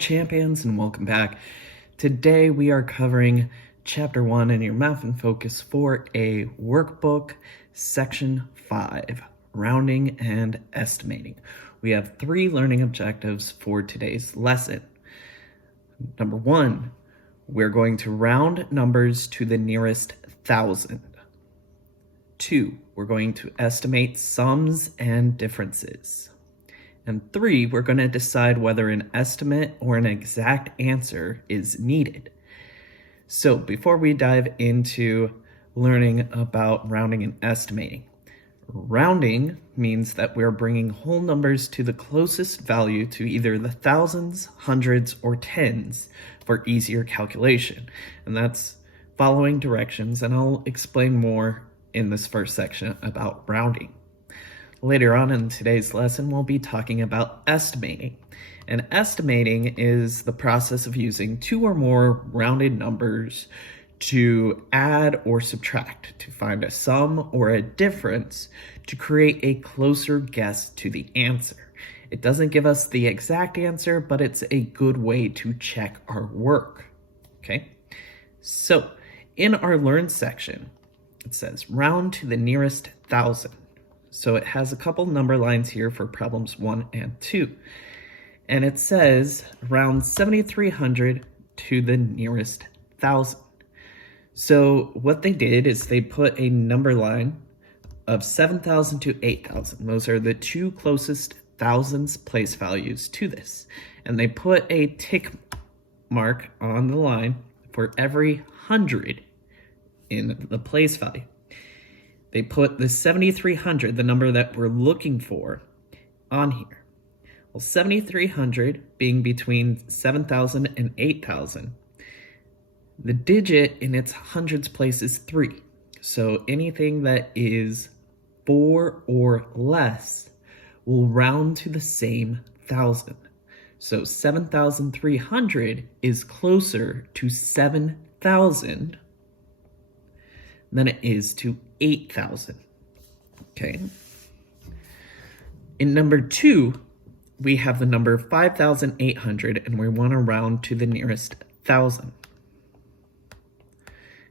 champions, and welcome back. Today we are covering Chapter 1 in your Math in Focus 4A workbook, Section 5, Rounding and Estimating. We have 3 learning objectives for today's lesson. Number 1, we're going to round numbers to the nearest thousand. 2, we're going to estimate sums and differences. And 3, we're going to decide whether an estimate or an exact answer is needed. So before we dive into learning about rounding and estimating, rounding means that we're bringing whole numbers to the closest value to either the thousands, hundreds, or tens for easier calculation. And that's following directions, and I'll explain more in this first section about rounding. Later on in today's lesson, we'll be talking about estimating. And estimating is the process of using 2 or more rounded numbers to add or subtract, to find a sum or a difference, to create a closer guess to the answer. It doesn't give us the exact answer, but it's a good way to check our work. Okay? So, in our Learn section, it says round to the nearest thousand. So it has a couple number lines here for problems 1 and 2. And it says round 7,300 to the nearest thousand. So what they did is they put a number line of 7,000 to 8,000. Those are the 2 closest thousands place values to this. And they put a tick mark on the line for every 100 in the place value. They put the 7,300, the number that we're looking for, on here. Well, 7,300 being between 7,000 and 8,000, the digit in its hundreds place is 3. So anything that is 4 or less will round to the same thousand. So 7,300 is closer to 7,000 than it is to 8,000. Okay. In number 2, we have the number 5,800, and we want to round to the nearest thousand.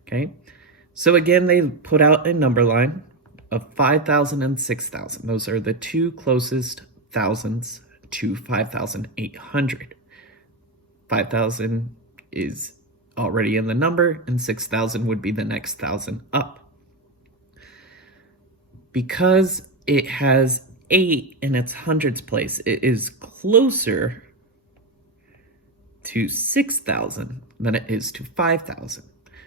Okay. So again, they put out a number line of 5,000 and 6,000. Those are the 2 closest thousands to 5,800. 5,000 is already in the number, and 6,000 would be the next thousand up. Because it has 8 in its hundreds place, it is closer to 6,000 than it is to 5,000.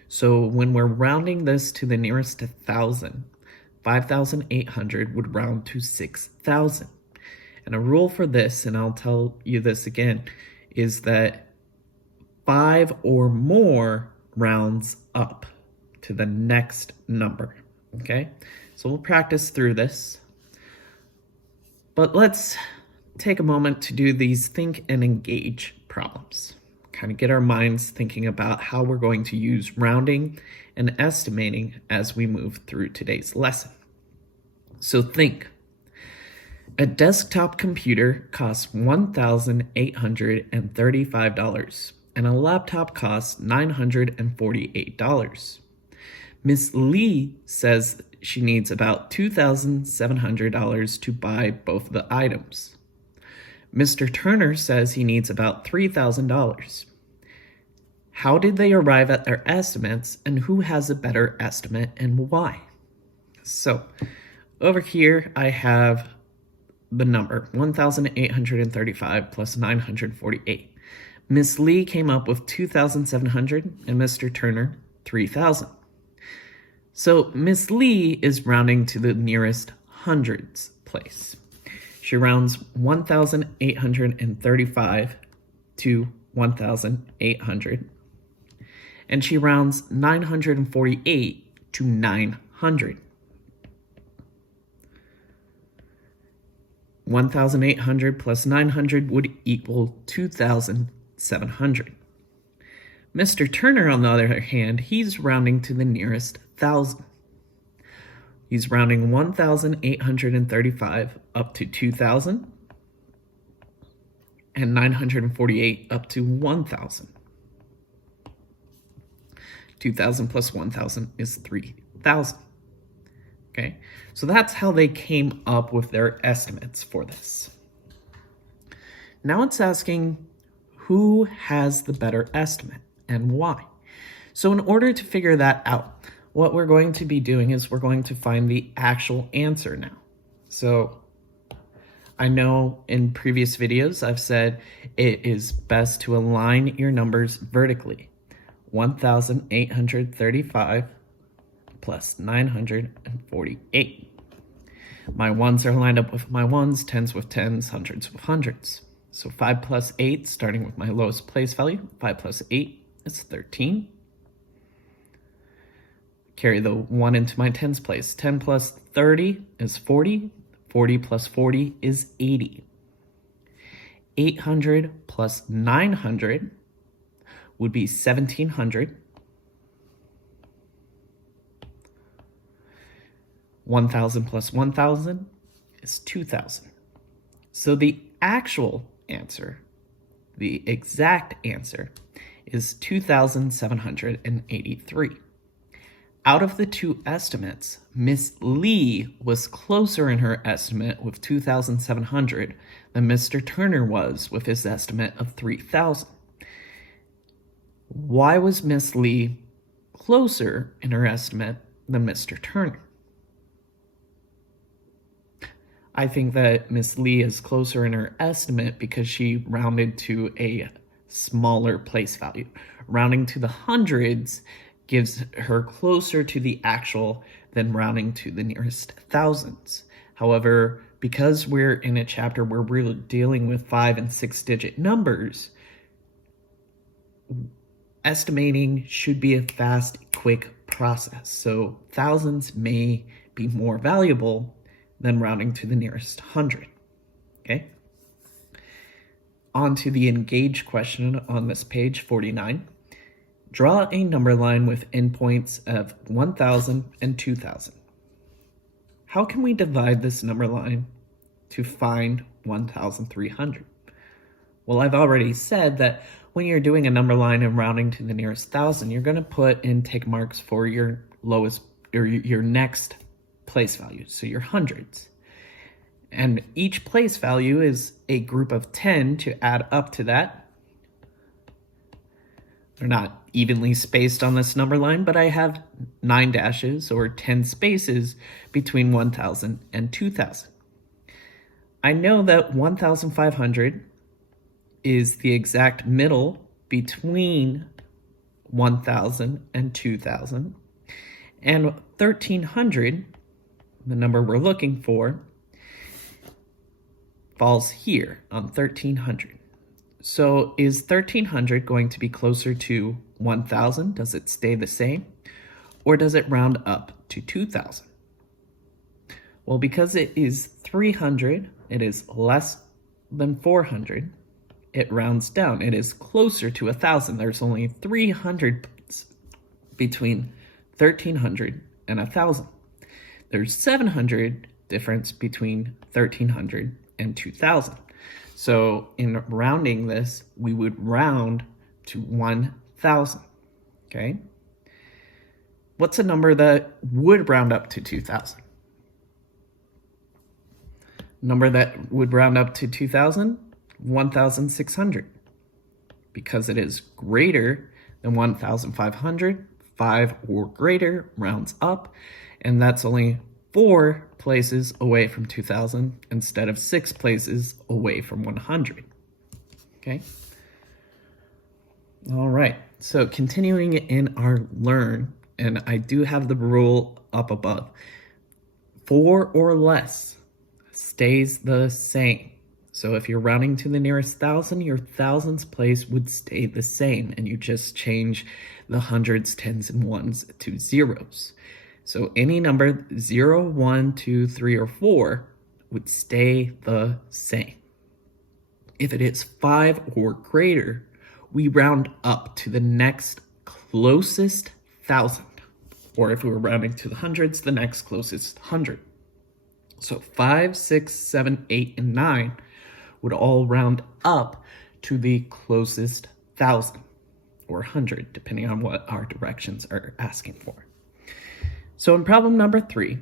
So when we're rounding this to the nearest 1,000, 5,800 would round to 6,000. And a rule for this, and I'll tell you this again, is that 5 or more rounds up to the next number. Okay? So we'll practice through this. But let's take a moment to do these think and engage problems. Kind of get our minds thinking about how we're going to use rounding and estimating as we move through today's lesson. So think. A desktop computer costs $1,835, and a laptop costs $948. Miss Lee says she needs about $2,700 to buy both the items. Mr. Turner says he needs about $3,000. How did they arrive at their estimates, and who has a better estimate and why? So over here I have the number 1,835 plus 948. Miss Lee came up with 2,700 and Mr. Turner 3,000. So Miss Lee is rounding to the nearest hundreds place. She rounds 1,835 to 1,800. And she rounds 948 to 900. 1,800 plus 900 would equal 2,700. Mr. Turner, on the other hand, he's rounding to the nearest thousand. He's rounding 1,835 up to 2,000, and 948 up to 1,000. 2,000 plus 1,000 is 3,000. Okay, so that's how they came up with their estimates for this. Now it's asking who has the better estimate and why. So in order to figure that out, what we're going to be doing is we're going to find the actual answer now. So I know in previous videos I've said it is best to align your numbers vertically. 1,835 plus 948. My ones are lined up with my ones, tens with tens, hundreds with hundreds. So 5 plus 8, starting with my lowest place value, 5 plus 8 is 13. Carry the 1 into my tens place. 10 plus 30 is 40. 40 plus 40 is 80. 800 plus 900 would be 1,700. 1,000 plus 1,000 is 2,000. So the actual answer, the exact answer, is 2,783. Out of the two estimates, Miss Lee was closer in her estimate with 2,700 than Mr. Turner was with his estimate of 3,000. Why was Miss Lee closer in her estimate than Mr. Turner? I think that Miss Lee is closer in her estimate because she rounded to a smaller place value. Rounding to the hundreds gives her closer to the actual than rounding to the nearest thousands. However, because we're in a chapter where we're dealing with 5- and 6-digit numbers, estimating should be a fast, quick process. So thousands may be more valuable than rounding to the nearest hundred. Okay? On to the engage question on this page 49. Draw a number line with endpoints of 1,000 and 2,000. How can we divide this number line to find 1,300? Well, I've already said that when you're doing a number line and rounding to the nearest thousand, you're going to put in tick marks for your lowest or your next place value, so your hundreds. And each place value is a group of 10 to add up to that. They're not evenly spaced on this number line, but I have 9 dashes or 10 spaces between 1,000 and 2,000. I know that 1,500 is the exact middle between 1,000 and 2,000. And 1,300, the number we're looking for, falls here on 1,300. So is 1,300 going to be closer to 1,000? Does it stay the same? Or does it round up to 2,000? Well, because it is 300, it is less than 400, it rounds down. It is closer to 1,000. There's only 300 between 1,300 and 1,000. There's 700 difference between 1,300 and 2,000. So in rounding this, we would round to 1,000, okay? What's a number that would round up to 2,000? Number that would round up to 2,000? 1,600. Because it is greater than 1,500, 5 or greater rounds up, and that's only 4 places away from 2,000 instead of 6 places away from 100. Okay? All right, so continuing in our learn, and I do have the rule up above. 4 or less stays the same. So if you're rounding to the nearest thousand, your thousands place would stay the same, and you just change the hundreds, tens, and ones to zeros. So any number 0, 1, 2, 3, or 4 would stay the same. If it is 5 or greater, we round up to the next closest thousand. Or if we were rounding to the hundreds, the next closest hundred. So 5, 6, 7, 8, and 9 would all round up to the closest 1,000 or 100, depending on what our directions are asking for. So in problem number 3,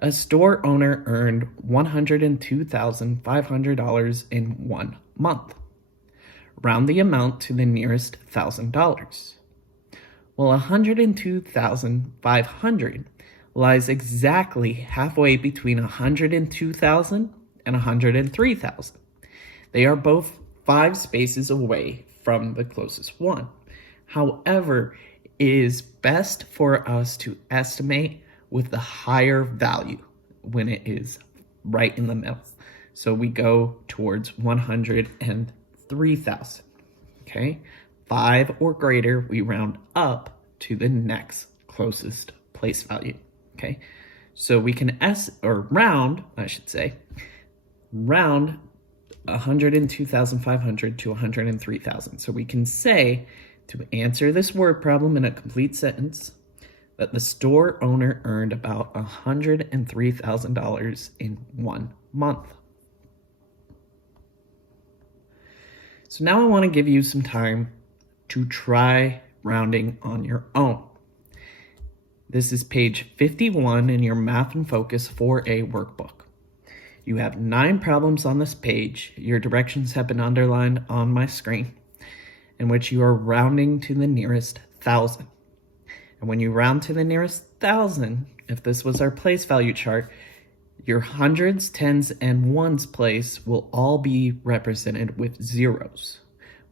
a store owner earned $102,500 in 1 month. Round the amount to the nearest $1,000. Well, 102,500 lies exactly halfway between 102,000 and 103,000. They are both 5 spaces away from the closest one. However, it is best for us to estimate with the higher value when it is right in the middle. So we go towards 103,000, okay? 5 or greater, we round up to the next closest place value, okay? So we can round 102,500 to 103,000. So we can say, to answer this word problem in a complete sentence, that the store owner earned about $103,000 in 1 month. So now I want to give you some time to try rounding on your own. This is page 51 in your Math and Focus 4A workbook. You have 9 problems on this page. Your directions have been underlined on my screen, in which you are rounding to the nearest 1,000. And when you round to the nearest 1,000, if this was our place value chart, your hundreds, tens, and ones place will all be represented with zeros.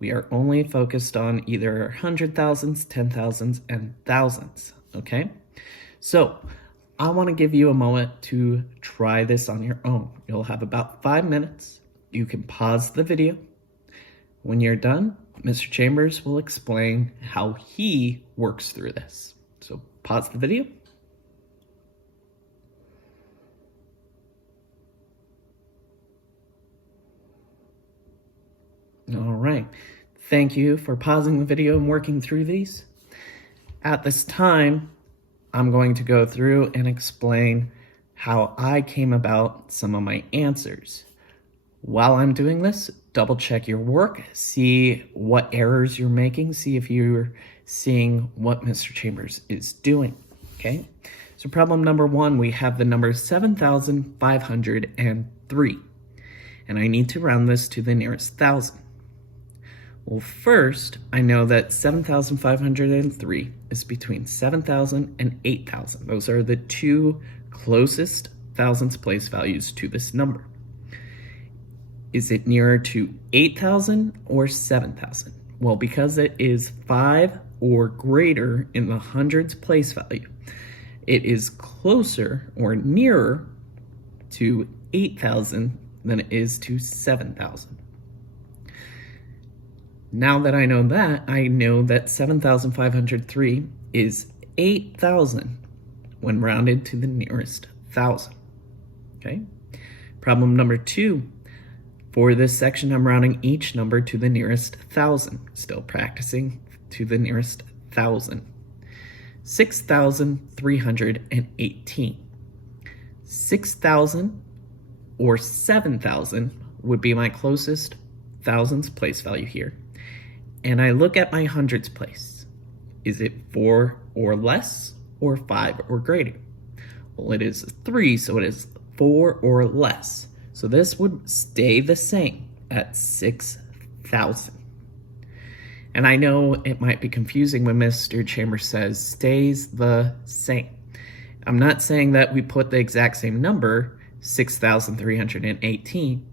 We are only focused on either 100,000s, 10,000s, and thousands, okay? So I want to give you a moment to try this on your own. You'll have about 5 minutes. You can pause the video. When you're done, Mr. Chambers will explain how he works through this. So pause the video. All right. Thank you for pausing the video and working through these. At this time, I'm going to go through and explain how I came about some of my answers. While I'm doing this, double check your work, see what errors you're making, see if you're seeing what Mr. Chambers is doing, okay? So problem number 1, we have the number 7,503, and I need to round this to the nearest 1,000. Well, first, I know that 7,503 is between 7,000 and 8,000. Those are the 2 closest thousands place values to this number. Is it nearer to 8,000 or 7,000? Well, because it is 5 or greater in the hundreds place value, it is closer or nearer to 8,000 than it is to 7,000. Now that I know that 7,503 is 8,000 when rounded to the nearest 1,000, okay? Problem number 2, for this section, I'm rounding each number to the nearest 1,000, still practicing to the nearest 1,000. 6,318. 6,000 or 7,000 would be my closest thousands place value here. And I look at my hundreds place. Is it 4 or less or 5 or greater? Well, it is 3, so it is 4 or less. So this would stay the same at 6,000. And I know it might be confusing when Mr. Chambers says stays the same. I'm not saying that we put the exact same number, 6,318.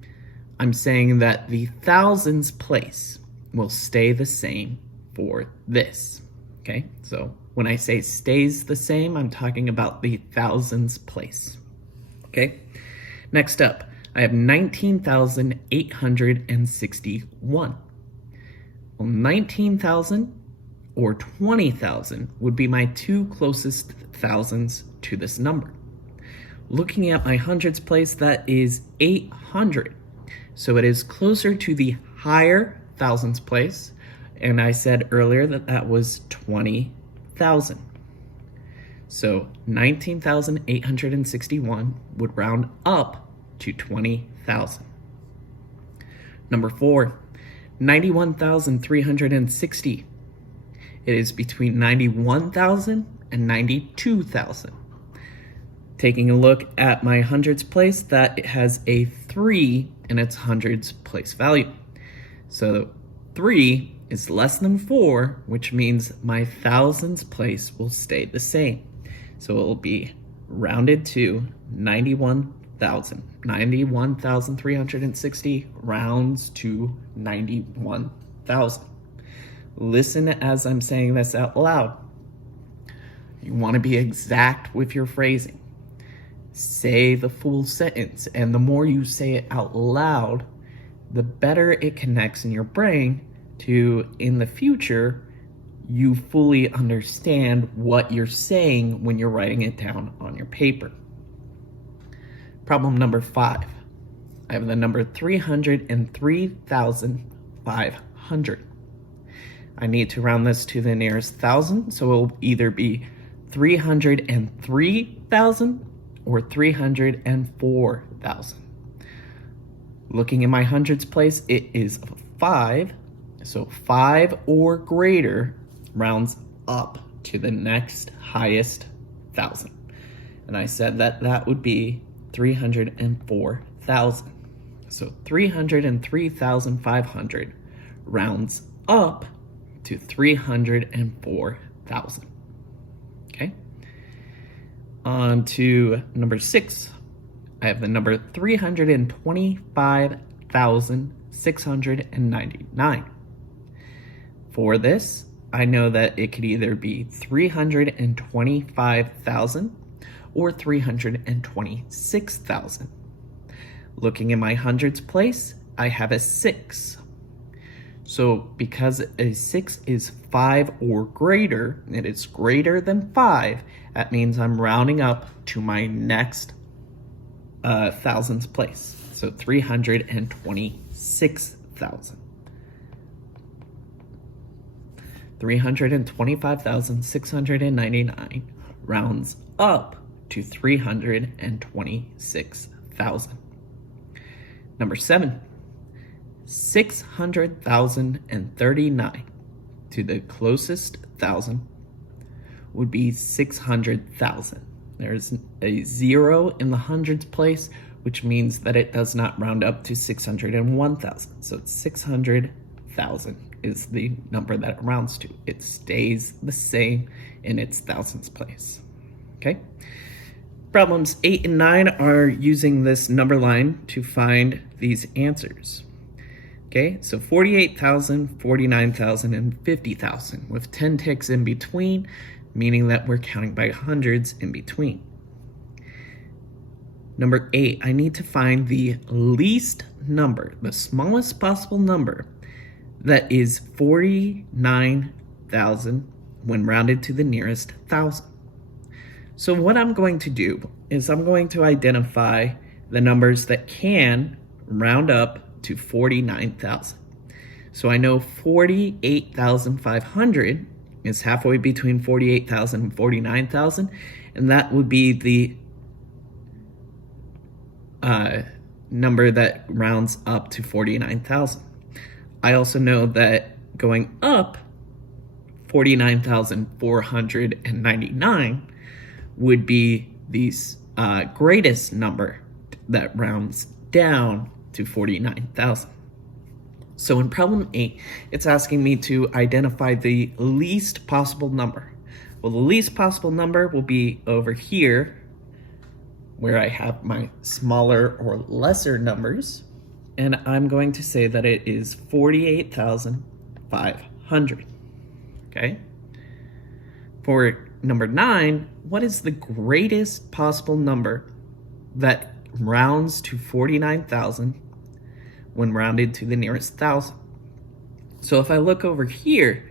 I'm saying that the thousands place will stay the same for this, okay? So when I say stays the same, I'm talking about the thousands place, okay? Next up, I have 19,861. Well, 19,000 or 20,000 would be my 2 closest thousands to this number. Looking at my hundreds place, that is 800. So it is closer to the higher thousands place, and I said earlier that that was 20,000. So 19,861 would round up to 20,000. Number 4, 91,360. It is between 91,000 and 92,000. Taking a look at my hundreds place, that has a 3 in its hundreds place value. So 3 is less than 4, which means my thousands place will stay the same. So it will be rounded to 91,000. 91,360 rounds to 91,000. Listen as I'm saying this out loud. You want to be exact with your phrasing. Say the full sentence, and the more you say it out loud, the better it connects in your brain to, in the future, you fully understand what you're saying when you're writing it down on your paper. Problem number 5. I have the number 303,500. I need to round this to the nearest thousand, so it will either be 303,000 or 304,000. Looking in my hundreds place, it is 5, so 5 or greater rounds up to the next highest thousand. And I said that that would be 304,000. So 303,500 rounds up to 304,000. Okay. On to number 6. I have the number 325,699. For this, I know that it could either be 325,000 or 326,000. Looking in my hundreds place, I have a 6. So because a 6 is 5 or greater, it is greater than 5, that means I'm rounding up to my next thousands place. So 326,000. 325,699 rounds up to 326,000. Number 7, 600,039 to the closest thousand would be 600,000. There's a 0 in the hundreds place, which means that it does not round up to 601,000. So it's 600,000 is the number that it rounds to. It stays the same in its thousands place. Okay? Problems 8 and 9 are using this number line to find these answers. Okay, so 48,000, 49,000, and 50,000 with 10 ticks in between, meaning that we're counting by hundreds in between. Number 8, I need to find the least number, the smallest possible number that is 49,000 when rounded to the nearest thousand. So what I'm going to do is I'm going to identify the numbers that can round up to 49,000. So I know 48,500 is halfway between 48,000 and 49,000, and that would be the number that rounds up to 49,000. I also know that going up 49,499 would be the greatest number that rounds down to 49,000. So in problem 8, it's asking me to identify the least possible number. Well, the least possible number will be over here, where I have my smaller or lesser numbers, and I'm going to say that it is 48,500. Okay? For number 9, what is the greatest possible number that rounds to 49,000 when rounded to the nearest thousand? So if I look over here,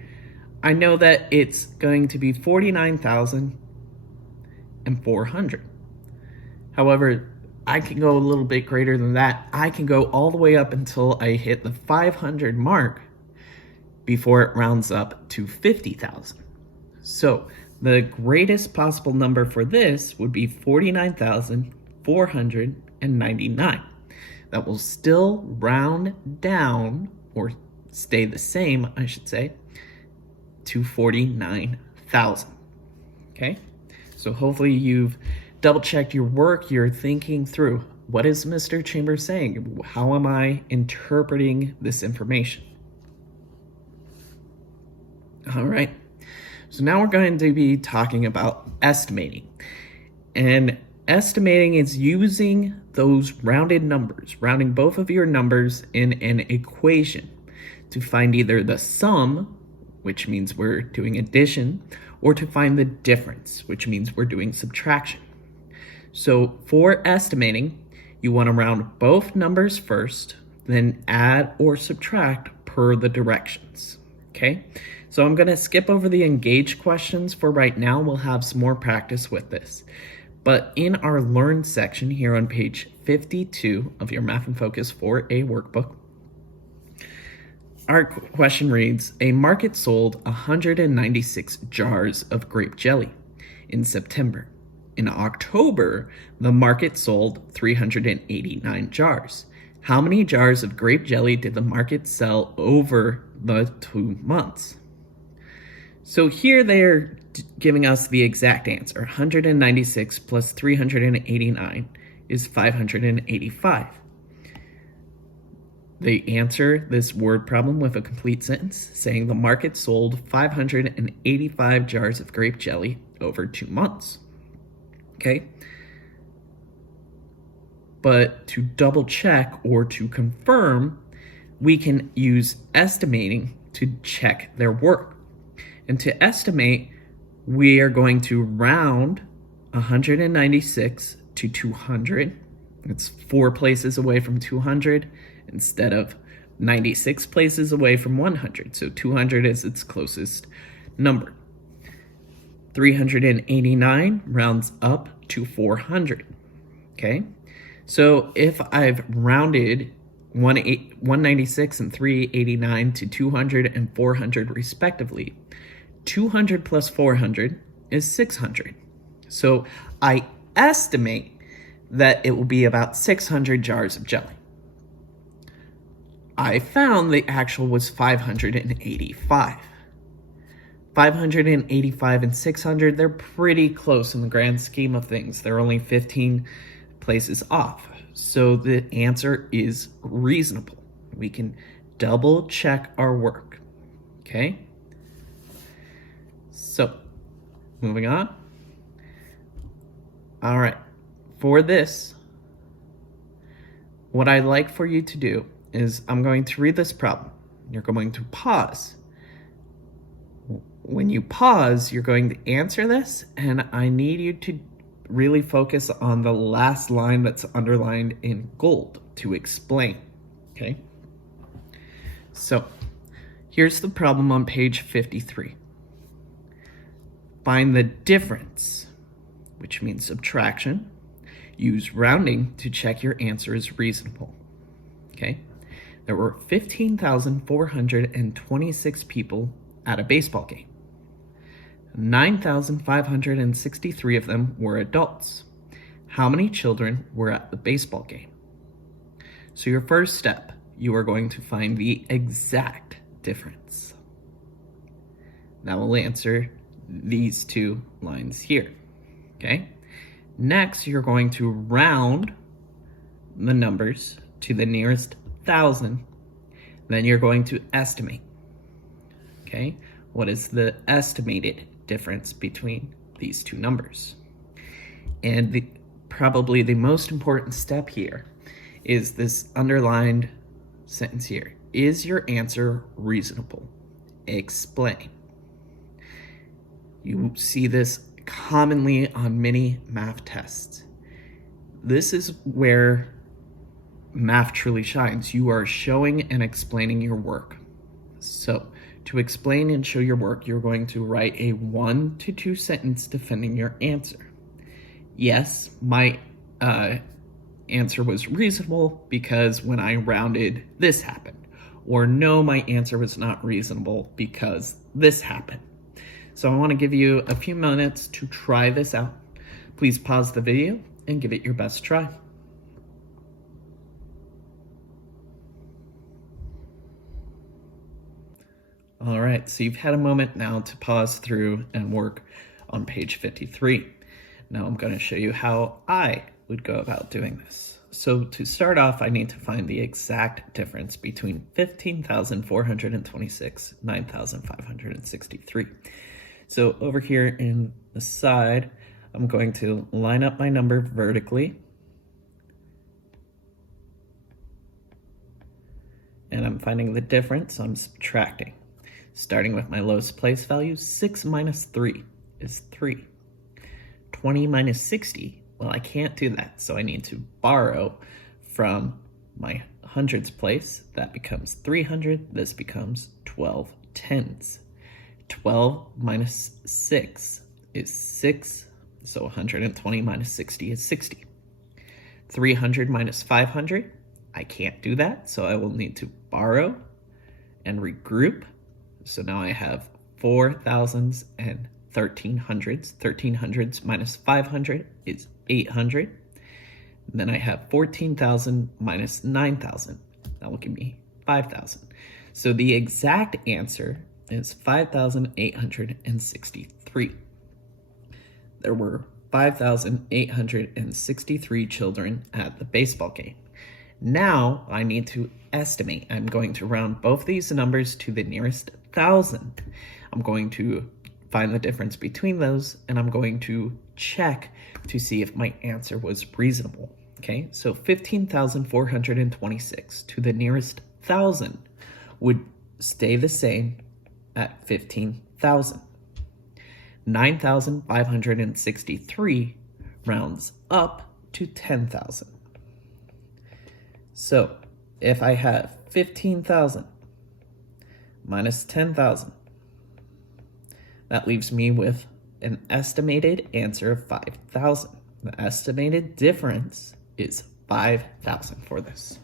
I know that it's going to be 49,400. However, I can go a little bit greater than that. I can go all the way up until I hit the 500 mark before it rounds up to 50,000. So the greatest possible number for this would be 49,499. that will still round down, or stay the same, I should say, to 49,000. Okay? So hopefully you've double-checked your work, you're thinking through, what is Mr. Chambers saying? How am I interpreting this information? All right. So now we're going to be talking about estimating. And estimating is using those rounded numbers, rounding both of your numbers in an equation to find either the sum, which means we're doing addition, or to find the difference, which means we're doing subtraction. So for estimating, you want to round both numbers first, then add or subtract per the directions. Okay? So I'm going to skip over the engage questions for right now. We'll have some more practice with this. But in our Learn section here on page 52 of your Math and Focus 4A workbook, our question reads, a market sold 196 jars of grape jelly in September. In October, the market sold 389 jars. How many jars of grape jelly did the market sell over the 2 months? So here they're giving us the exact answer. 196 plus 389 is 585. They answer this word problem with a complete sentence, saying the market sold 585 jars of grape jelly over 2 months. Okay? But to double check or to confirm, we can use estimating to check their work. And to estimate, we are going to round 196 to 200. It's 4 places away from 200 instead of 96 places away from 100. So 200 is its closest number. 389 rounds up to 400. Okay? So if I've rounded 196 and 389 to 200 and 400 respectively, 200 plus 400 is 600. So I estimate that it will be about 600 jars of jelly. I found the actual was 585. 585 and 600, they're pretty close in the grand scheme of things. They're only 15 places off. So the answer is reasonable. We can double check our work. Okay? So, moving on. All right. For this, what I'd like for you to do is I'm going to read this problem. You're going to pause. When you pause, you're going to answer this, and I need you to really focus on the last line that's underlined in gold to explain. Okay? So, here's the problem on page 53. Find the difference, which means subtraction. Use rounding to check your answer is reasonable. Okay? There were 15,426 people at a baseball game. 9,563 of them were adults. How many children were at the baseball game? So your first step, you are going to find the exact difference. That will answer these 2 lines here. Okay? Next, you're going to round the numbers to the nearest 1,000. Then you're going to estimate. Okay? What is the estimated difference between these 2 numbers? And probably the most important step here is this underlined sentence here. Is your answer reasonable? Explain. You see this commonly on many math tests. This is where math truly shines. You are showing and explaining your work. So, to explain and show your work, you're going to write a 1 to 2 sentence defending your answer. Yes, my answer was reasonable because when I rounded, this happened. Or no, my answer was not reasonable because this happened. So I want to give you a few minutes to try this out. Please pause the video and give it your best try. All right, so you've had a moment now to pause through and work on page 53. Now I'm going to show you how I would go about doing this. So to start off, I need to find the exact difference between 15,426, 9,563. So over here in the side, I'm going to line up my number vertically. And I'm finding the difference, so I'm subtracting. Starting with my lowest place value, 6 minus 3 is 3. 20 minus 60, well, I can't do that, so I need to borrow from my hundreds place. That becomes 300, this becomes 12 tens. 12 minus 6 is 6, so 120 minus 60 is 60. 300 minus 500, I can't do that, so I will need to borrow and regroup. So now I have 4,000s and 1,300s. 1,300s minus 500 is 800. And then I have 14,000 minus 9,000. That will give me 5,000. So the exact answer is 5,863. There were 5,863 children at the baseball game. Now I need to estimate. I'm going to round both these numbers to the nearest 1,000. I'm going to find the difference between those, and I'm going to check to see if my answer was reasonable. Okay, so 15,426 to the nearest 1,000 would stay the same at 15,000. 9,563 rounds up to 10,000. So if I have 15,000 minus 10,000, that leaves me with an estimated answer of 5,000. The estimated difference is 5,000 for this.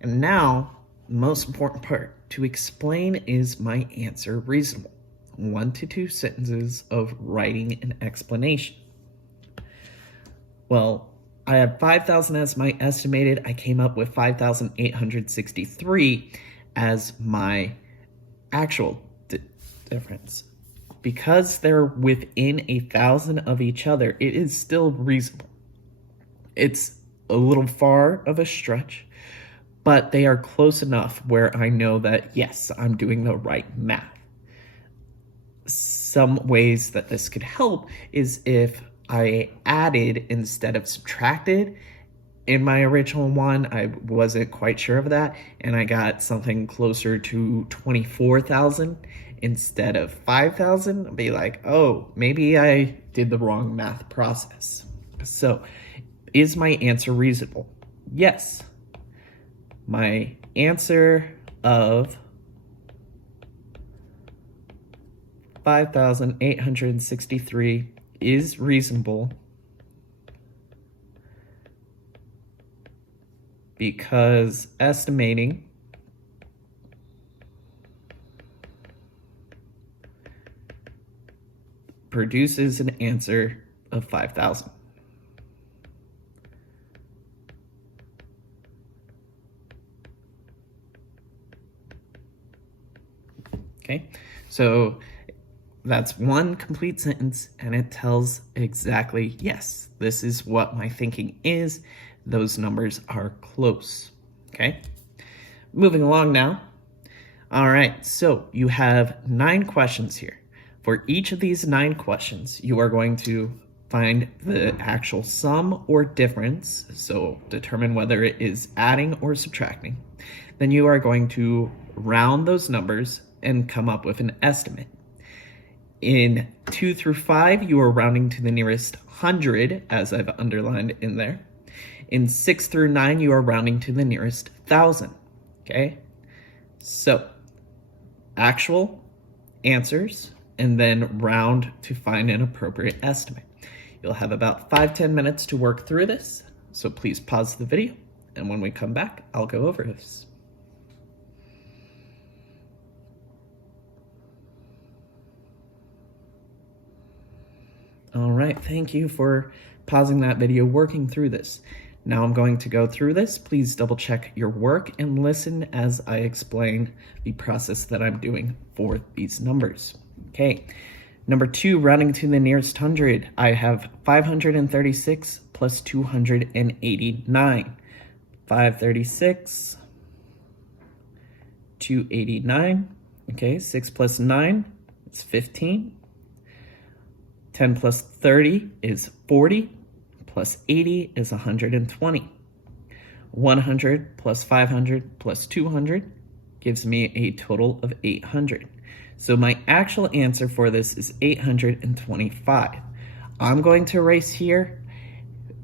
And now, the most important part, to explain, is my answer reasonable? 1 to 2 sentences of writing an explanation. Well, I have 5,000 as my estimated. I came up with 5,863 as my actual difference. Because they're within 1,000 of each other, it is still reasonable. It's a little far of a stretch, but they are close enough where I know that, yes, I'm doing the right math. Some ways that this could help is if I added instead of subtracted. In my original one, I wasn't quite sure of that, and I got something closer to 24,000 instead of 5,000. I'd be like, oh, maybe I did the wrong math process. So, is my answer reasonable? Yes. My answer of 5,863 is reasonable because estimating produces an answer of 5,000. Okay, so that's one complete sentence, and it tells exactly, yes, this is what my thinking is. Those numbers are close, okay? Moving along now. All right, so you have 9 questions here. For each of these 9 questions, you are going to find the actual sum or difference, so determine whether it is adding or subtracting. Then you are going to round those numbers and come up with an estimate. In 2 through 5, you are rounding to the nearest 100, as I've underlined in there. In 6 through 9, you are rounding to the nearest 1,000, okay? So, actual answers, and then round to find an appropriate estimate. You'll have about 5-10 minutes to work through this, so please pause the video, and when we come back, I'll go over this. All right, thank you for pausing that video, working through this. Now I'm going to go through this. Please double check your work and listen as I explain the process that I'm doing for these numbers. Okay, number 2, rounding to the nearest hundred. I have 536 plus 289. 536, 289. Okay, 6 plus 9 is 15. 10 plus 30 is 40. Plus 80 is 120. 100 plus 500 plus 200 gives me a total of 800. So my actual answer for this is 825. I'm going to erase here.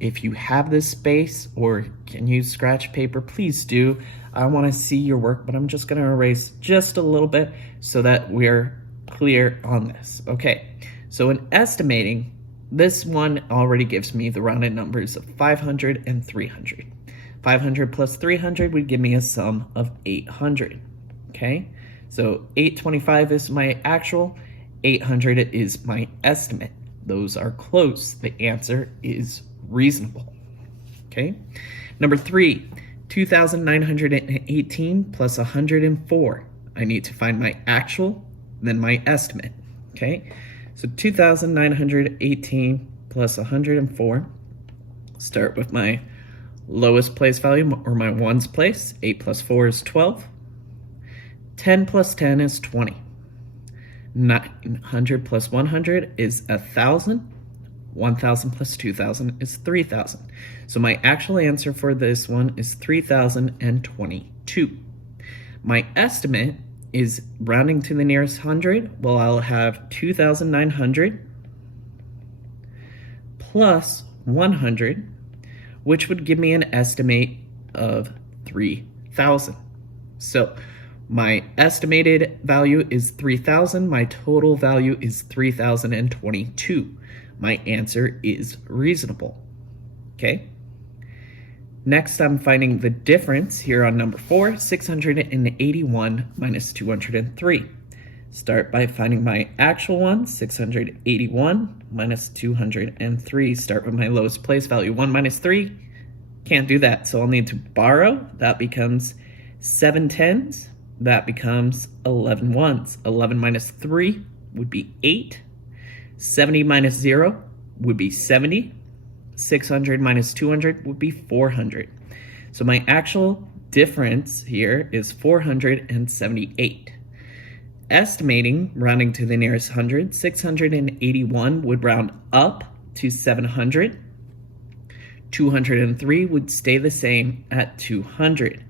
If you have this space or can use scratch paper, please do. I want to see your work, but I'm just going to erase just a little bit so that we're clear on this. Okay, so in estimating, this one already gives me the rounded numbers of 500 and 300. 500 plus 300 would give me a sum of 800. Okay, so 825 is my actual, 800 is my estimate. Those are close. The answer is reasonable. Okay, number 3, 2,918 plus 104. I need to find my actual, then my estimate. Okay, so 2,918 plus 104. Start with my lowest place value, or my ones place. 8 plus 4 is 12. 10 plus 10 is 20. 900 plus 100 is 1,000. 1,000 plus 2,000 is 3,000. So my actual answer for this one is 3,022. My estimate is rounding to the nearest hundred. Well, I'll have 2,900 plus 100, which would give me an estimate of 3,000. So my estimated value is 3,000. My total value is 3,022. My answer is reasonable. Okay. Next, I'm finding the difference here on number 4, 681 minus 203. Start by finding my actual one, 681 minus 203. Start with my lowest place value, 1 minus 3. Can't do that, so I'll need to borrow. That becomes 7 tens. That becomes 11 ones. 11 minus 3 would be 8. 70 minus 0 would be 70. 600 minus 200 would be 400. So my actual difference here is 478. Estimating, rounding to the nearest hundred, 681 would round up to 700. 203 would stay the same at 200.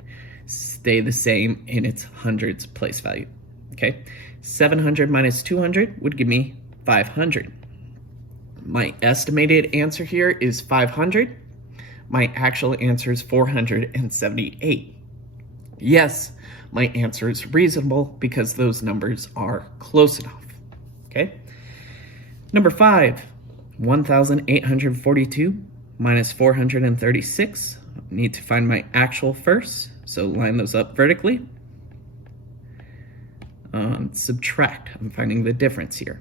Stay the same in its hundreds place value. Okay, 700 minus 200 would give me 500. My estimated answer here is 500. My actual answer is 478. Yes, my answer is reasonable because those numbers are close enough. Okay. Number 5, 1,842 minus 436. I need to find my actual first, so line those up vertically. Subtract, I'm finding the difference here.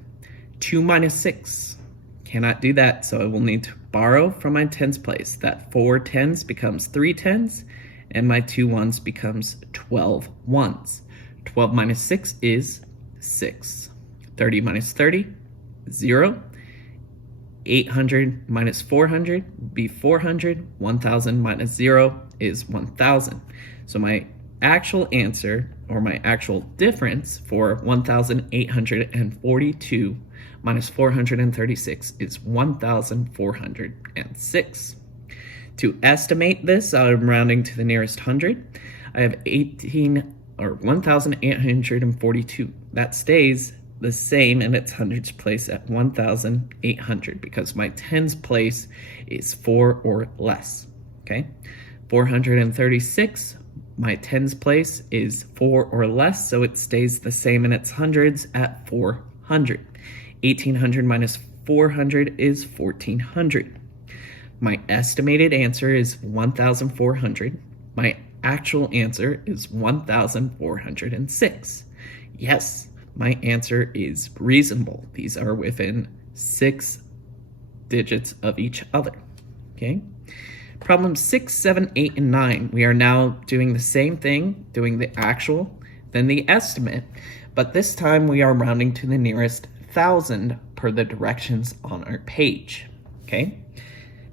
2 minus 6. Cannot do that, so I will need to borrow from my tens place. That 4 tens becomes 3 tens, and my 2 ones becomes 12 ones. 12 minus 6 is 6. 30 minus 30, 0. 800 minus 400 would be 400. 1,000 minus 0 is 1,000. So my actual answer, or my actual difference for 1,842 minus 436 is 1,406. To estimate this, I'm rounding to the nearest hundred. I have 1,842. That stays the same in its hundreds place at 1,800 because my tens place is 4 or less. Okay, 436. My tens place is 4 or less, so it stays the same in its hundreds at 400. 1,800 minus 400 is 1,400. My estimated answer is 1,400. My actual answer is 1,406. Yes, my answer is reasonable. These are within 6 digits of each other. Okay. Problem 6, 7, 8, and 9. We are now doing the same thing, doing the actual, then the estimate, but this time we are rounding to the nearest 1,000 per the directions on our page, okay?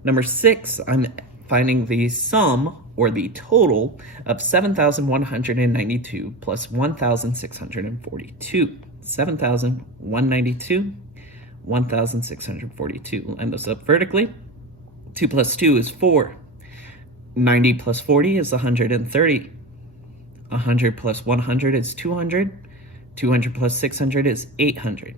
Number 6, I'm finding the sum or the total of 7,192 plus 1,642. 7,192, 1,642. Line those up vertically. 2 plus 2 is 4. 90 plus 40 is 130. 100 plus 100 is 200. 200 plus 600 is 800.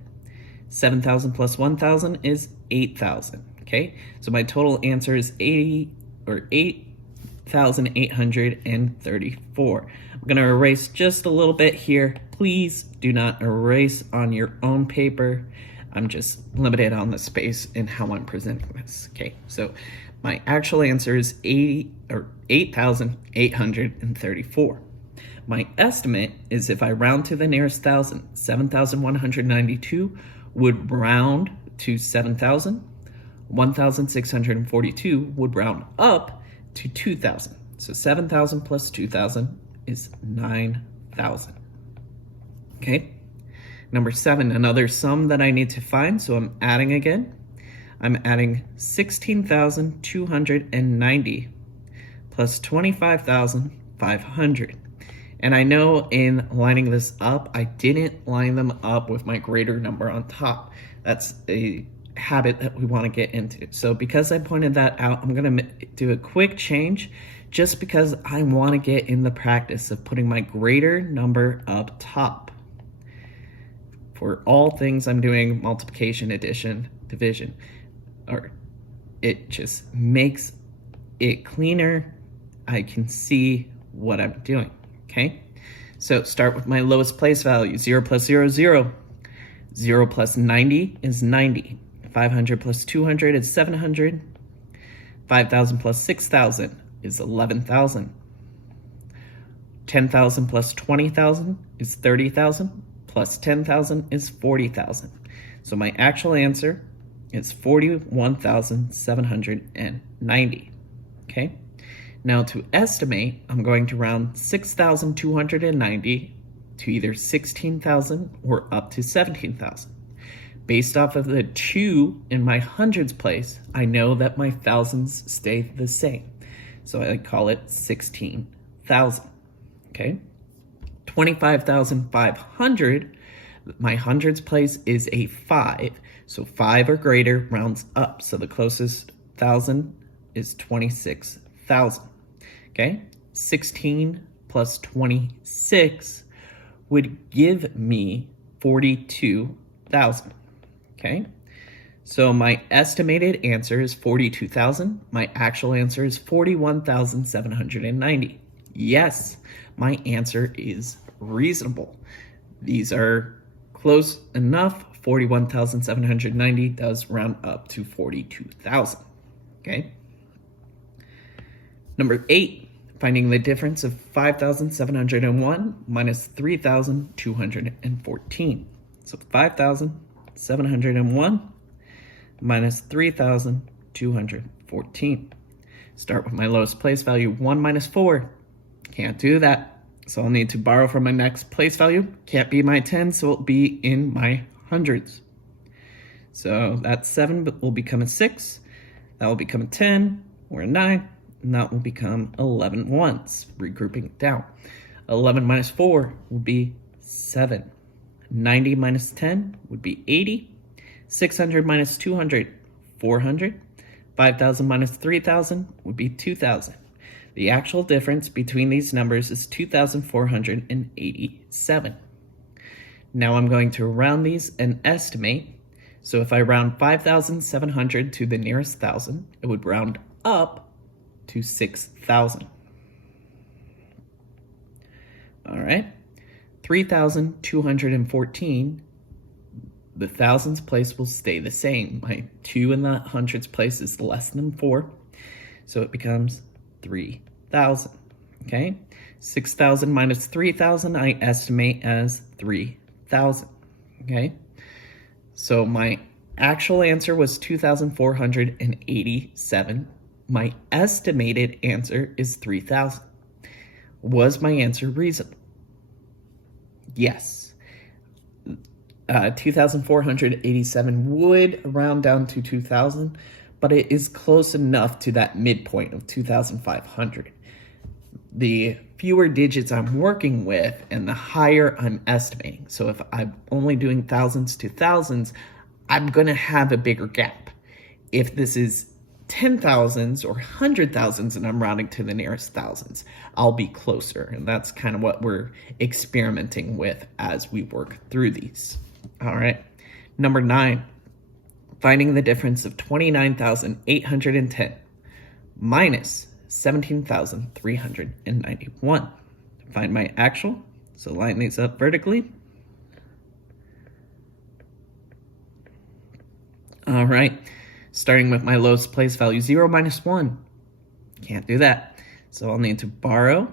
7,000 plus 1,000 is 8,000. Okay, so my total answer is 8,834. I'm going to erase just a little bit here. Please do not erase on your own paper. I'm just limited on the space in how I'm presenting this. Okay, so my actual answer is 8,834. My estimate is if I round to the nearest 1,000, 7,192 would round to 7,000. 1,642 would round up to 2,000. So 7,000 plus 2,000 is 9,000. Okay. Number 7, another sum that I need to find, so I'm adding again. I'm adding 16,290 plus 25,500. And I know in lining this up, I didn't line them up with my greater number on top. That's a habit that we want to get into. So because I pointed that out, I'm going to do a quick change just because I want to get in the practice of putting my greater number up top. For all things I'm doing multiplication, addition, division, or it just makes it cleaner. I can see what I'm doing, okay? So start with my lowest place value. 0 plus 0 is 0. 0 plus 90 is 90. 500 plus 200 is 700. 5,000 plus 6,000 is 11,000. 10,000 plus 20,000 is 30,000. Plus 10,000 is 40,000. So my actual answer is 41,790. Okay? Now to estimate, I'm going to round 6,290 to either 16,000 or up to 17,000. Based off of the 2 in my hundreds place, I know that my thousands stay the same. So I call it 16,000. Okay? 25,500, my hundreds place is a 5. So 5 or greater rounds up. So the closest 1,000 is 26,000. Okay? 16 plus 26 would give me 42,000. Okay? So my estimated answer is 42,000. My actual answer is 41,790. Yes, my answer is reasonable. These are close enough. 41,790 does round up to 42,000. Okay? Number 8, finding the difference of 5,701 minus 3,214. So 5,701 minus 3,214. Start with my lowest place value, 1 minus 4. Can't do that. So I'll need to borrow from my next place value. Can't be my 10, so it'll be in my hundreds. So that 7 will become a 6. That will become a 10 or a 9. And that will become 11 once, regrouping it down. 11 minus 4 would be 7. 90 minus 10 would be 80. 600 minus 200, 400. 5,000 minus 3,000 would be 2,000. The actual difference between these numbers is 2,487. Now I'm going to round these and estimate. So if I round 5,700 to the nearest 1,000, it would round up to 6,000. All right. 3,214, the thousands place will stay the same. My 2 in the hundreds place is less than 4, so it becomes 3,000. Okay. 6,000 minus 3,000 I estimate as 3,000. Okay. So my actual answer was 2,487. my estimated answer is 3,000. Was my answer reasonable? Yes. 2,487 would round down to 2,000, but it is close enough to that midpoint of 2,500. The fewer digits I'm working with and the higher I'm estimating. So if I'm only doing thousands to thousands, I'm going to have a bigger gap. If this is 10,000s or 100,000s and I'm rounding to the nearest thousands, I'll be closer. And that's kind of what we're experimenting with as we work through these. All right. Number 9, finding the difference of 29,810 minus 17,391. Find my actual. So line these up vertically. All right. Starting with my lowest place value, 0 minus 1. Can't do that. So I'll need to borrow.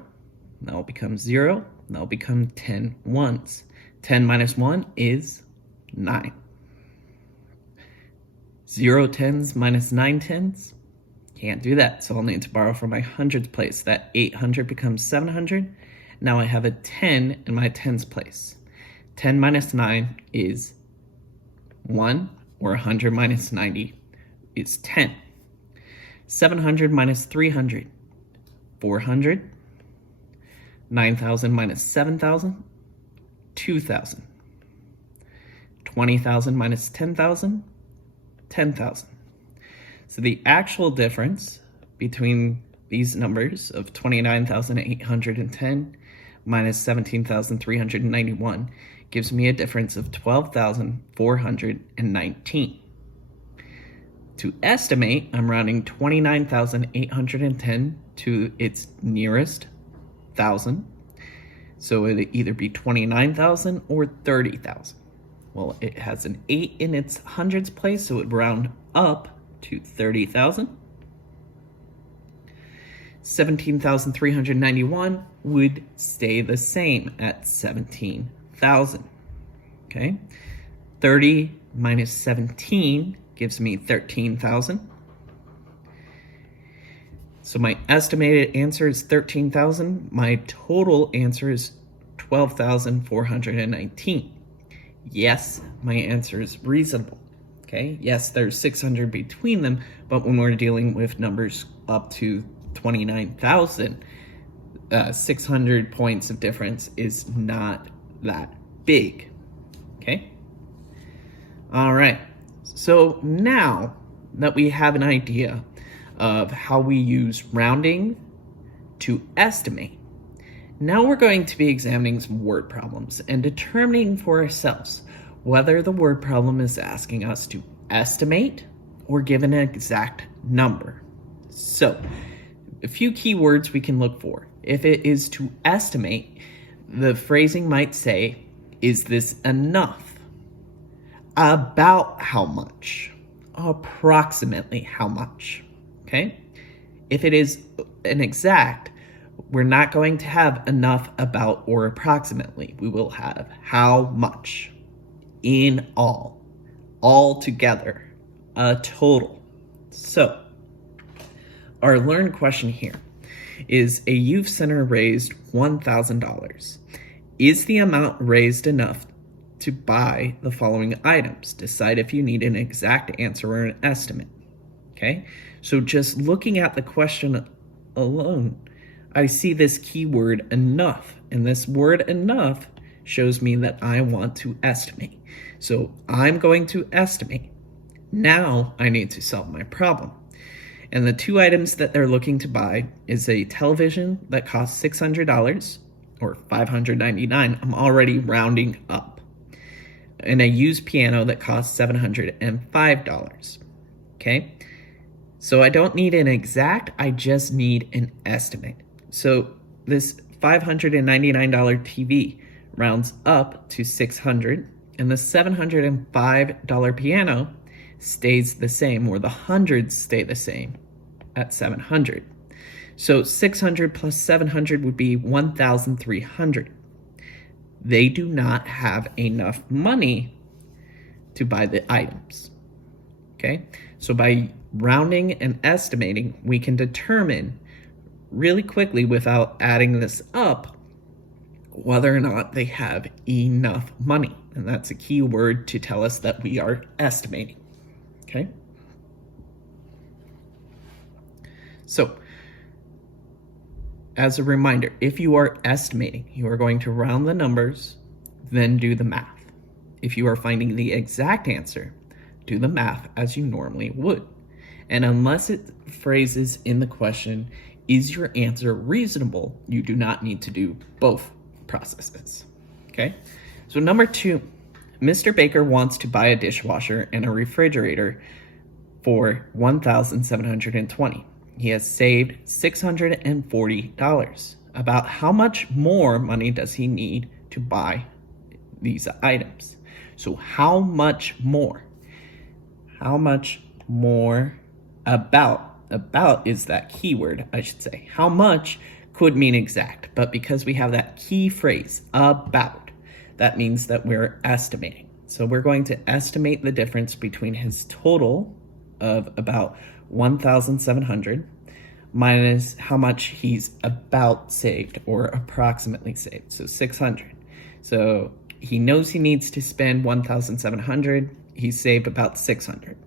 That will become 0. That will become 10 ones. 10 minus 1 is 9. 0 tens minus 9 tens. Can't do that. So I'll need to borrow from my hundreds place. That 800 becomes 700. Now I have a 10 in my tens place. 10 minus 9 is 1, or 100 minus 90 is 10. 700 minus 300, 400. 9,000 minus 7,000, 2,000. 20,000 minus 10,000, 10,000. So the actual difference between these numbers of 29,810 minus 17,391 gives me a difference of 12,419. To estimate, I'm rounding 29,810 to its nearest thousand. So it'd either be 29,000 or 30,000. Well, it has an 8 in its hundreds place, so it would round up to 30,000. 17,391 would stay the same at 17,000. Okay? 30 minus 17 gives me 13,000. So my estimated answer is 13,000. My total answer is 12,419. Yes, my answer is reasonable. Okay, yes, there's 600 between them, but when we're dealing with numbers up to 29,000, 600 points of difference is not that big. Okay? All right. So now that we have an idea of how we use rounding to estimate, now we're going to be examining some word problems and determining for ourselves whether the word problem is asking us to estimate or give an exact number. So, a few keywords we can look for. If it is to estimate, the phrasing might say, is this enough? About how much? Approximately how much? Okay? If it is an exact, we're not going to have enough, about, or approximately. We will have how much in all together, a total. So, our learned question here is a youth center raised $1,000. Is the amount raised enough to buy the following items? Decide if you need an exact answer or an estimate. Okay, so just looking at the question alone, I see this keyword enough, and this word enough shows me that I want to estimate. So I'm going to estimate. Now I need to solve my problem. And the two items that they're looking to buy is a television that costs $600 or $599. I'm already rounding up. And a used piano that costs $705. Okay? So I don't need an exact, I just need an estimate. So this $599 TV rounds up to $600, and the $705 piano stays the same, or the hundreds stay the same at $700. So 600 plus 700 would be 1,300. They do not have enough money to buy the items. okay? So by rounding and estimating, we can determine really quickly without adding this up whether or not they have enough money. And that's a key word to tell us that we are estimating, okay? So as a reminder, if you are estimating, you are going to round the numbers, then do the math. If you are finding the exact answer, do the math as you normally would. And unless it phrases in the question, is your answer reasonable, you do not need to do both processes, okay? So number 2, Mr. Baker wants to buy a dishwasher and a refrigerator for $1,720. He has saved $640. About how much more money does he need to buy these items? So how much more? How much more about? About is that keyword, I should say. How much could mean exact, but because we have that key phrase, about, that means that we're estimating. So we're going to estimate the difference between his total of about 1,700 minus how much he's about saved or approximately saved, so 600. So he knows he needs to spend 1,700, he's saved about 600.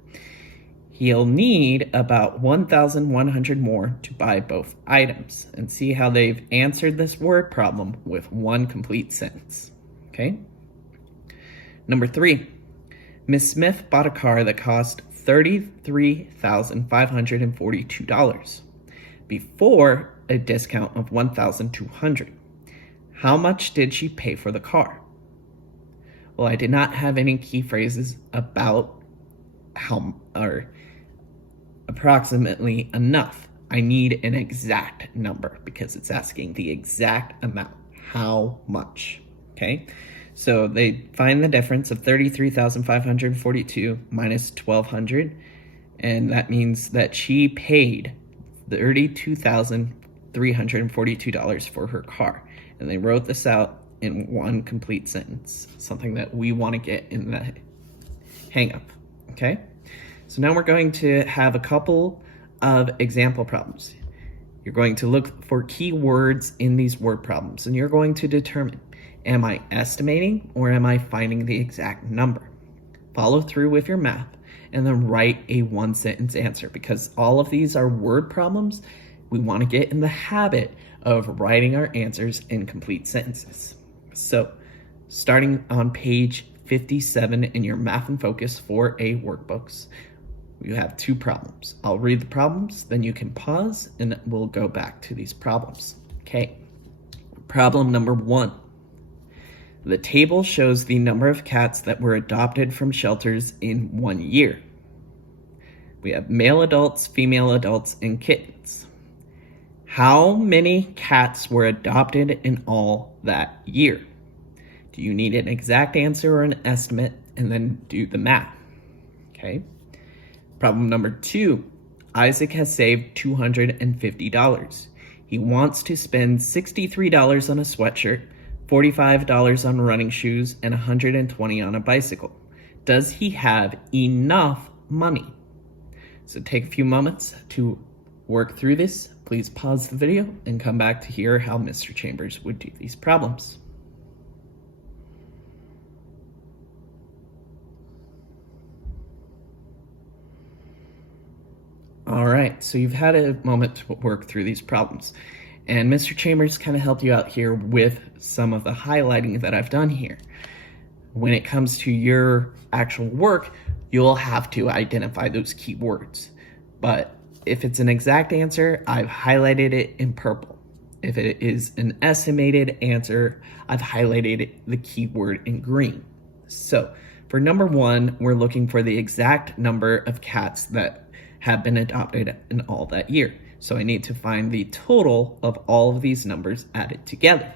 He'll need about 1,100 more to buy both items, and see how they've answered this word problem with one complete sentence, okay? Number 3, Miss Smith bought a car that cost $33,542 before a discount of $1,200. How much did she pay for the car? Well, I did not have any key phrases about how or approximately enough. I need an exact number because it's asking the exact amount. How much? Okay, so they find the difference of 33,542 minus 1,200, and that means that she paid $32,342 for her car. And they wrote this out in one complete sentence, something that we want to get in the hang up, okay? So now we're going to have a couple of example problems. You're going to look for keywords in these word problems, and you're going to determine, am I estimating or am I finding the exact number? Follow through with your math and then write a one-sentence answer, because all of these are word problems. We want to get in the habit of writing our answers in complete sentences. So starting on page 57 in your Math and Focus 4A workbooks, you have 2 problems. I'll read the problems, then you can pause and we'll go back to these problems. Okay, problem number 1. The table shows the number of cats that were adopted from shelters in 1 year. We have male adults, female adults, and kittens. How many cats were adopted in all that year? Do you need an exact answer or an estimate? And then do the math. Okay. Problem number 2. Isaac has saved $250. He wants to spend $63 on a sweatshirt, $45 on running shoes, and $120 on a bicycle. Does he have enough money? So take a few moments to work through this. Please pause the video and come back to hear how Mr. Chambers would do these problems. All right, so you've had a moment to work through these problems, and Mr. Chambers kind of helped you out here with some of the highlighting that I've done here. When it comes to your actual work, you'll have to identify those key words. But if it's an exact answer, I've highlighted it in purple. If it is an estimated answer, I've highlighted the keyword in green. So for number 1, we're looking for the exact number of cats that have been adopted in all that year. So I need to find the total of all of these numbers added together.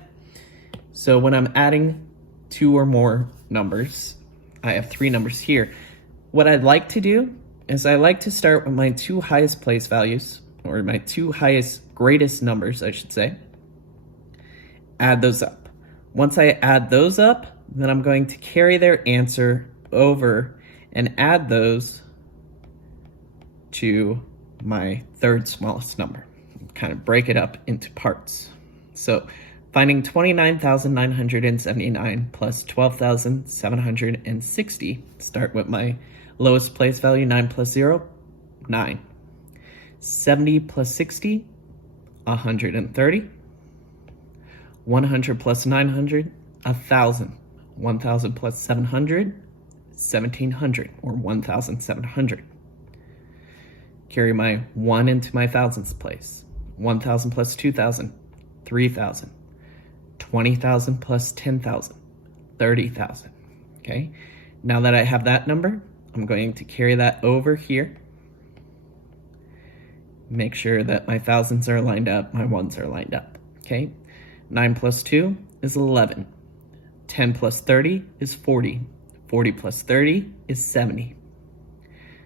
So when I'm adding 2 or more numbers, I have 3 numbers here. What I'd like to do is I like to start with my 2 highest place values, or my 2 greatest numbers, I should say. Add those up. Once I add those up, then I'm going to carry their answer over and add those to my third smallest number. Kind of break it up into parts. So finding 29,979 plus 12,760, start with my lowest place value, 9 plus 0, 9. 70 plus 60, 130. 100 plus 900, 1,000. 1,000 plus 700, 1,700, or 1,700. Carry my 1 into my thousandths place. 1,000 plus 2,000, 3,000. 20,000 plus 10,000, 30,000. Okay, now that I have that number, I'm going to carry that over here. Make sure that my thousands are lined up, my ones are lined up. Okay, 9 plus 2 is 11. 10 plus 30 is 40. 40 plus 30 is 70.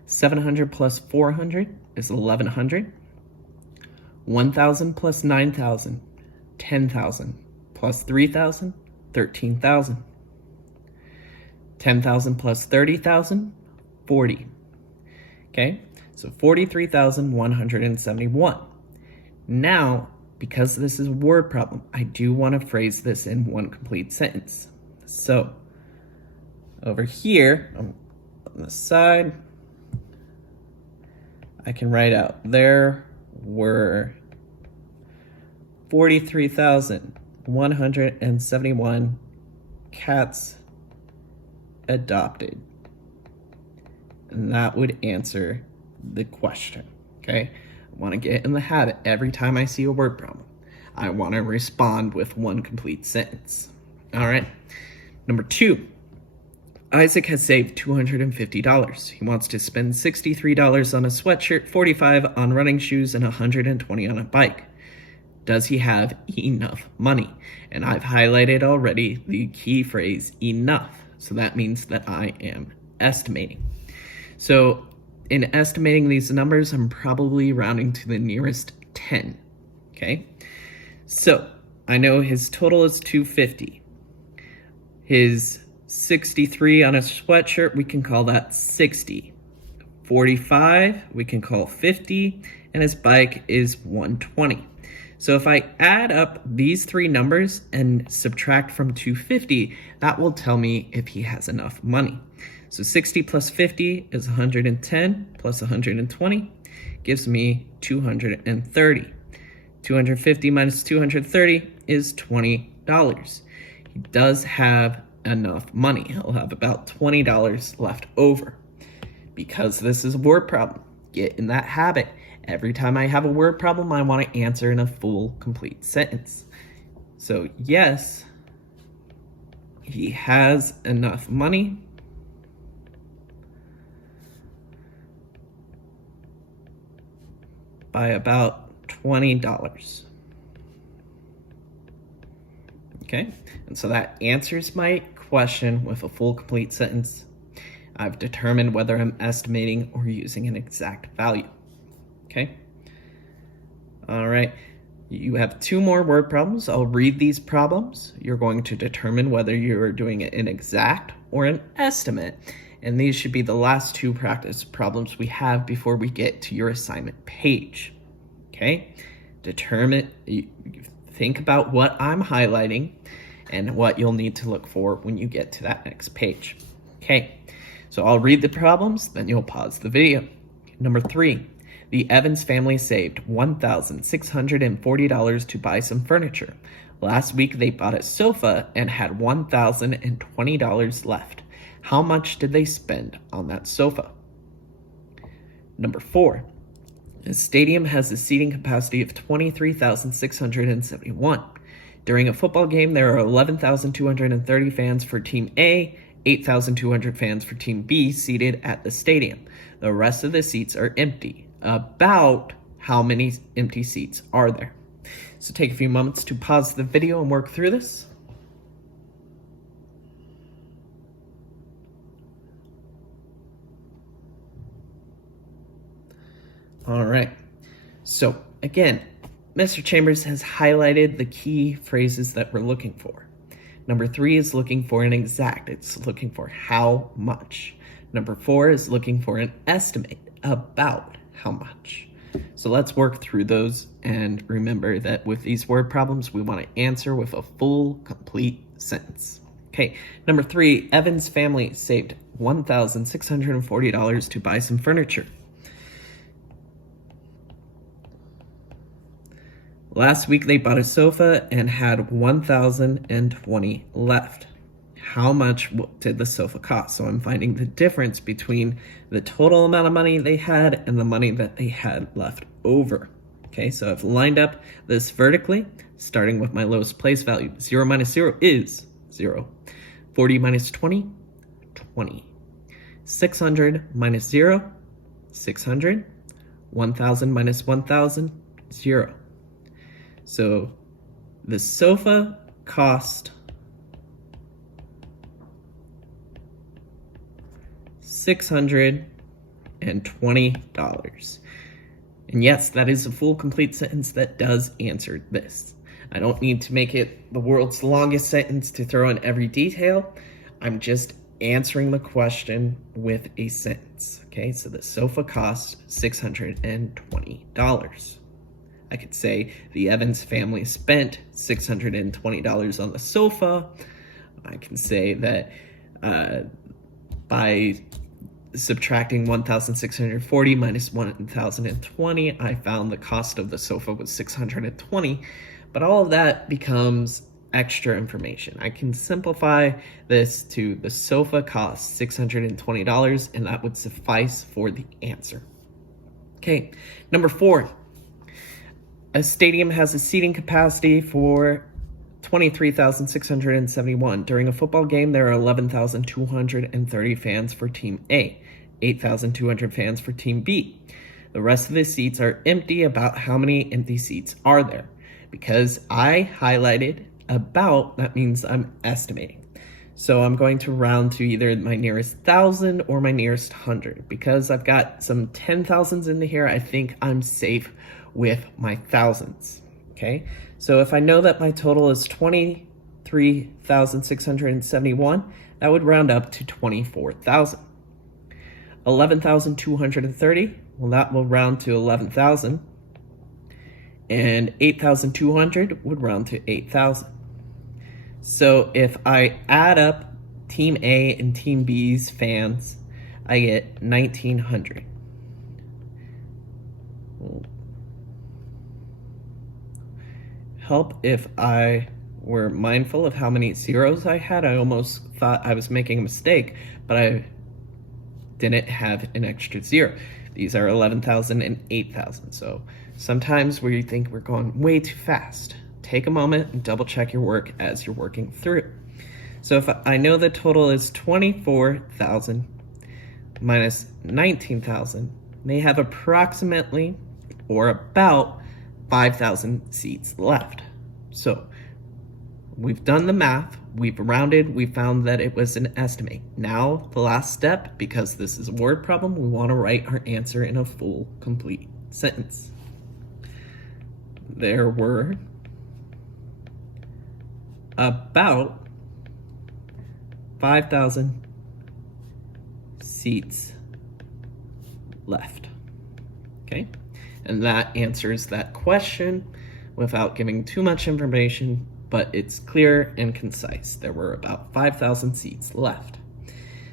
700 plus 400 is 1,100. 1,000 plus 9,000, 10,000. Plus 3,000, 13,000. 10,000 plus 30,000, 40. Okay, so 43,171. Now, because this is a word problem, I do want to phrase this in one complete sentence. So, over here, on the side, I can write out, there were 43,171 cats adopted. And that would answer the question, okay? I want to get in the habit every time I see a word problem. I want to respond with one complete sentence. All right. Number 2, Isaac has saved $250. He wants to spend $63 on a sweatshirt, $45 on running shoes, and $120 on a bike. Does he have enough money? And I've highlighted already the key phrase enough. So that means that I am estimating. So in estimating these numbers, I'm probably rounding to the nearest 10. Okay. So I know his total is $250. His 63 on a sweatshirt, we can call that 60. 45, we can call 50, and his bike is 120. So if I add up these three numbers and subtract from 250, that will tell me if he has enough money. So 60 plus 50 is 110 plus 120 gives me 230. 250 minus 230 is $20. He does have enough money. He'll have about $20 left over. Because this is a word problem, get in that habit. Every time I have a word problem, I want to answer in a full, complete sentence. So yes, he has enough money. By about $20. Okay, and so that answers my question with a full, complete sentence. I've determined whether I'm estimating or using an exact value. Okay. All right. You have 2 more word problems. I'll read these problems. You're going to determine whether you're doing an exact or an estimate. And these should be the last 2 practice problems we have before we get to your assignment page. Okay. Think about what I'm highlighting and what you'll need to look for when you get to that next page. Okay. So I'll read the problems, then you'll pause the video. Number 3. The Evans family saved $1,640 to buy some furniture. Last week they bought a sofa and had $1,020 left. How much did they spend on that sofa? Number 4. The stadium has a seating capacity of 23,671. During a football game, there are 11,230 fans for Team A, 8,200 fans for Team B seated at the stadium. The rest of the seats are empty. About how many empty seats are there? So take a few moments to pause the video and work through this. All right. So again, Mr. Chambers has highlighted the key phrases that we're looking for. Number 3 is looking for an exact. It's looking for how much. Number 4 is looking for an estimate, about how much. So let's work through those, and remember that with these word problems, we want to answer with a full, complete sentence. Okay, number 3, Evan's family saved $1,640 to buy some furniture. Last week they bought a sofa and had $1,020 left. How much did the sofa cost? So I'm finding the difference between the total amount of money they had and the money that they had left over. Okay, so I've lined up this vertically, starting with my lowest place value. 0 minus 0 is 0. 40 minus 20, 20. 600 minus 0, 600. 1,000 minus 1,000, 0. So the sofa cost $620. And yes, that is a full, complete sentence that does answer this. I don't need to make it the world's longest sentence to throw in every detail. I'm just answering the question with a sentence. Okay, so the sofa cost $620. I could say the Evans family spent $620 on the sofa. I can say that by subtracting 1,640 minus 1,020, I found the cost of the sofa was $620, but all of that becomes extra information. I can simplify this to the sofa costs $620, and that would suffice for the answer. Okay, number 4. A stadium has a seating capacity for 23,671. During a football game, there are 11,230 fans for Team A, 8,200 fans for Team B. The rest of the seats are empty. About how many empty seats are there? Because I highlighted about, that means I'm estimating. So I'm going to round to either my nearest 1,000 or my nearest 100. Because I've got some 10,000s in here, I think I'm safe with my thousands. Okay, so if I know that my total is 23,671, that would round up to 24,000. 11,230, well, that will round to 11,000. And 8,200 would round to 8,000. So if I add up Team A and Team B's fans, I get 1,900. Help if I were mindful of how many zeros I had. I almost thought I was making a mistake, but I didn't have an extra 0. These are 11,000 and 8,000. So sometimes where you think we're going way too fast, take a moment and double check your work as you're working through. So if I know the total is 24,000 minus 19,000, they have approximately or about 5,000 seats left. So we've done the math, we've rounded, we found that it was an estimate. Now the last step, because this is a word problem, we want to write our answer in a full, complete sentence. There were about 5,000 seats left. Okay? And that answers that question without giving too much information, but it's clear and concise. There were about 5,000 seats left.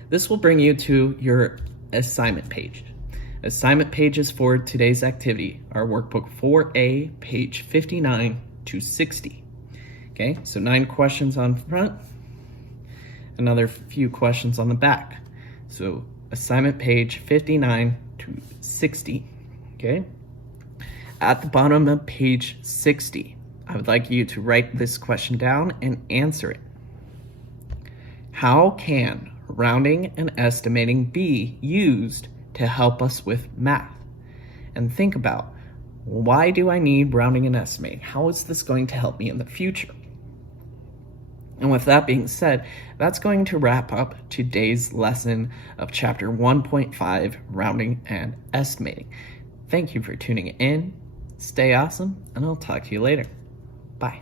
This will bring you to your assignment page. Assignment pages for today's activity are workbook 4A, page 59 to 60. Okay, so 9 questions on front, another few questions on the back. So assignment page 59 to 60, okay? At the bottom of page 60, I would like you to write this question down and answer it. How can rounding and estimating be used to help us with math? And think about, why do I need rounding and estimating? How is this going to help me in the future? And with that being said, that's going to wrap up today's lesson of chapter 1.5, rounding and estimating. Thank you for tuning in. Stay awesome, and I'll talk to you later. Bye.